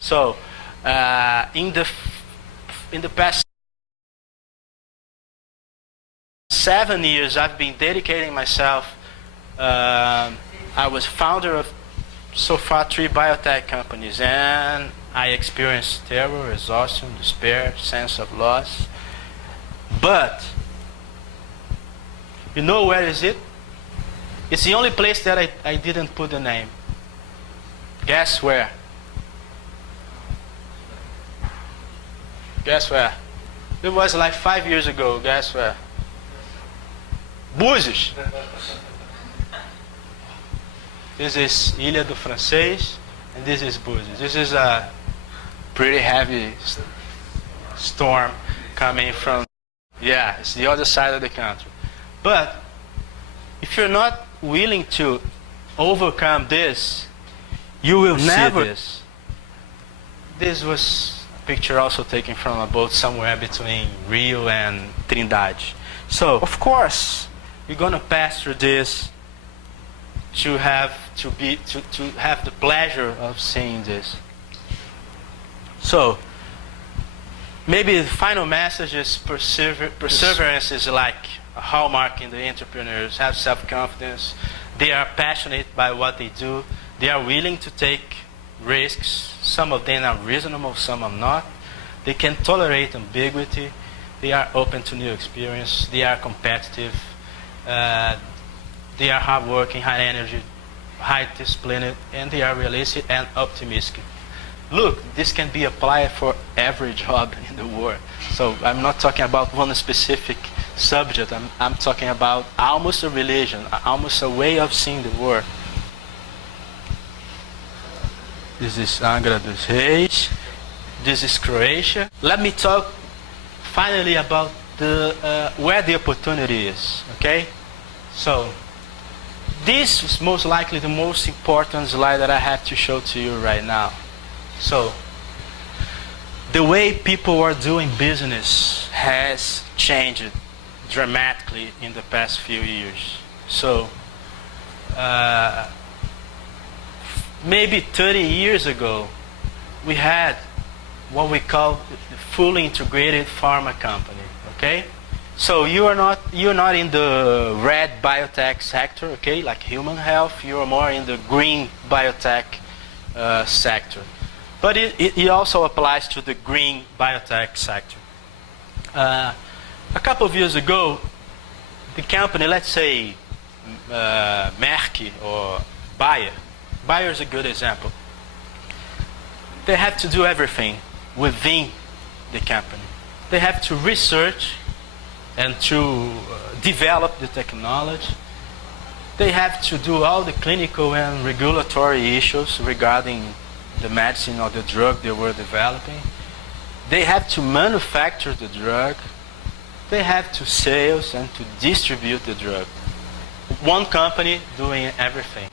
So in the past 7 years, I've been dedicating myself. I was founder of so far 3 biotech companies, and I experienced terror, exhaustion, despair, sense of loss. But you know where is it? It's the only place that I didn't put the name. Guess where? Guess where? It was like 5 years ago. Guess where? Búzios. This is Ilha do Francês, and this is Búzios. This is a pretty heavy storm coming from, yeah, it's the other side of the country. But if you're not willing to overcome this, you will never see this. This was a picture also taken from a boat somewhere between Rio and Trindade. So, of course, you're going to pass through this to have the pleasure of seeing this. So, maybe the final message is perseverance is like a hallmark in the entrepreneurs. Have self-confidence. They are passionate by what they do. They are willing to take risks. Some of them are reasonable, some are not. They can tolerate ambiguity. They are open to new experience. They are competitive. They are hardworking, high energy, high disciplined, and they are realistic and optimistic. Look, this can be applied for every job in the world. So I'm not talking about one specific subject. I'm talking about almost a religion, almost a way of seeing the world. This is Angra dos Reis. This is Croatia. Let me talk finally about where the opportunity is. Okay? So this is most likely the most important slide that I have to show to you right now. So the way people are doing business has changed dramatically in the past few years. So maybe 30 years ago, we had what we call the fully integrated pharma company. Okay, so you're not in the red biotech sector. Okay, like human health. You are more in the green biotech sector. But it also applies to the green biotech sector. A couple of years ago, the company, let's say Merck or Bayer. Bayer is a good example. They have to do everything within the company. They have to research and to develop the technology. They have to do all the clinical and regulatory issues regarding the medicine or the drug they were developing. They have to manufacture the drug. They have to sales and to distribute the drug. One company doing everything.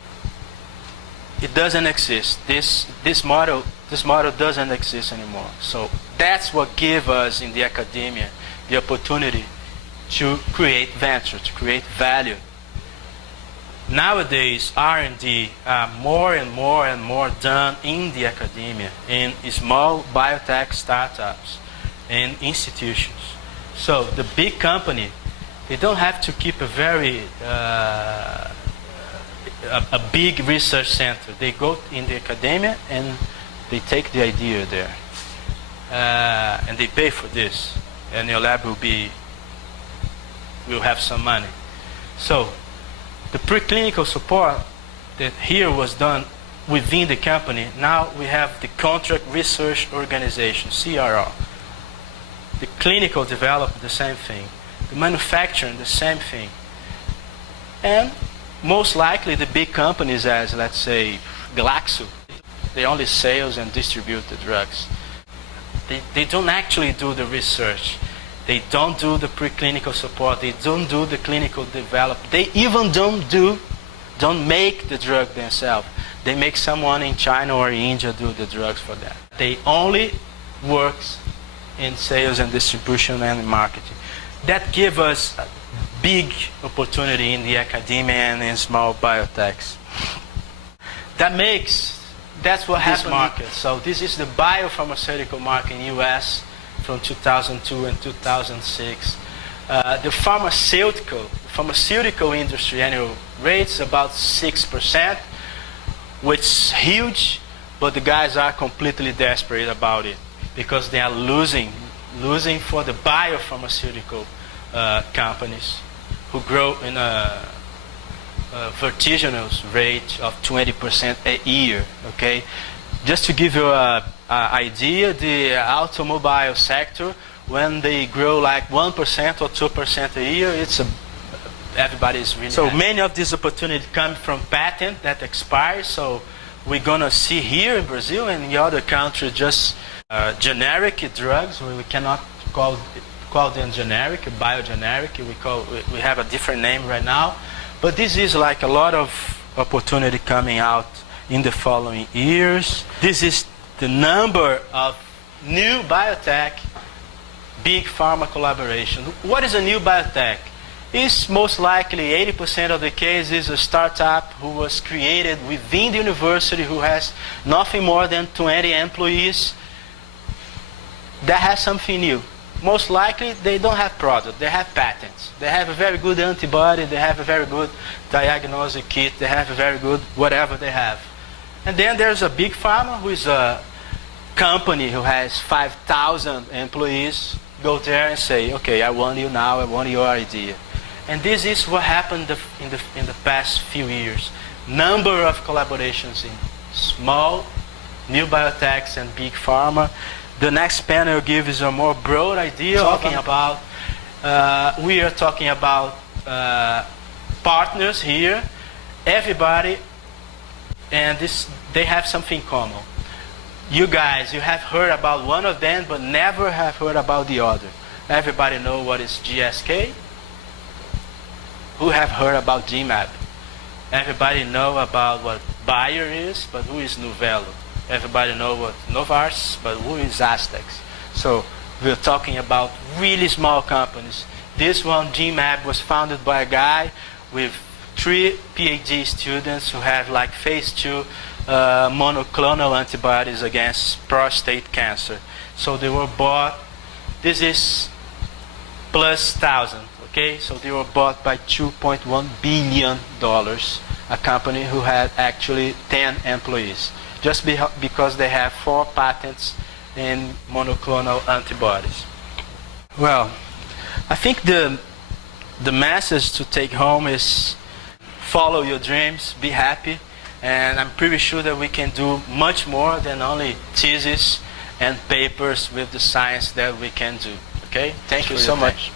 It doesn't exist. This model doesn't exist anymore. So that's what gives us in the academia the opportunity to create venture, to create value. Nowadays, R&D are more and more done in the academia, in small biotech startups, and institutions. So the big company, they don't have to keep a very a big research center. They go in the academia and they take the idea there, and they pay for this, and your lab will have some money. So the preclinical support that here was done within the company, now we have the Contract Research Organization, CRO. The clinical development, the same thing. The manufacturing, the same thing. And most likely the big companies, as let's say Glaxo, they only sales and distribute the drugs. They don't actually do the research. They don't do the preclinical support. They don't do the clinical development. They even don't make the drug themselves. They make someone in China or India do the drugs for them. They only work in sales and distribution and marketing. That gives us a big opportunity in the academia and in small biotechs. That makes that's what happened. Market. So this is the biopharmaceutical market in U.S. from 2002 and 2006. The pharmaceutical industry annual rate is about 6%, which is huge, but the guys are completely desperate about it because they are losing for the biopharmaceutical companies who grow in a vertiginous rate of 20% a year. Okay, just to give you an idea, the automobile sector, when they grow like 1% or 2% a year, everybody is really happy. Many of these opportunities come from patent that expires. So we're gonna see here in Brazil and in other countries just generic drugs. We cannot call them generic, biogeneric. We have a different name right now. But this is like a lot of opportunity coming out in the following years. This is the number of new biotech, big pharma collaboration. What is a new biotech? It's most likely 80% of the case is a startup who was created within the university, who has nothing more than 20 employees that has something new. Most likely they don't have product, they have patents. They have a very good antibody, they have a very good diagnostic kit, they have a very good whatever they have. And then there's a big pharma who is a company who has 5,000 employees, go there and say, okay, I want you now, I want your idea. And this is what happened in the past few years. Number of collaborations in small, new biotechs and big pharma. The next panel gives a more broad idea. We are talking about partners here, everybody, and they have something common. You guys, you have heard about one of them, but never have heard about the other. Everybody know what is GSK? Who have heard about GMAB? Everybody know about what Bayer is, but who is Nuvelo? Everybody know what Novartis, but who is Aztecs? So we're talking about really small companies. This one, GMAB, was founded by a guy with 3 PhD students who have like phase 2 monoclonal antibodies against prostate cancer. So they were bought, this is plus 1,000, okay? So they were bought by $2.1 billion, a company who had actually 10 employees. Just because they have 4 patents in monoclonal antibodies. Well, I think the message to take home is follow your dreams, be happy, and I'm pretty sure that we can do much more than only theses and papers with the science that we can do. Okay? Thank you so much.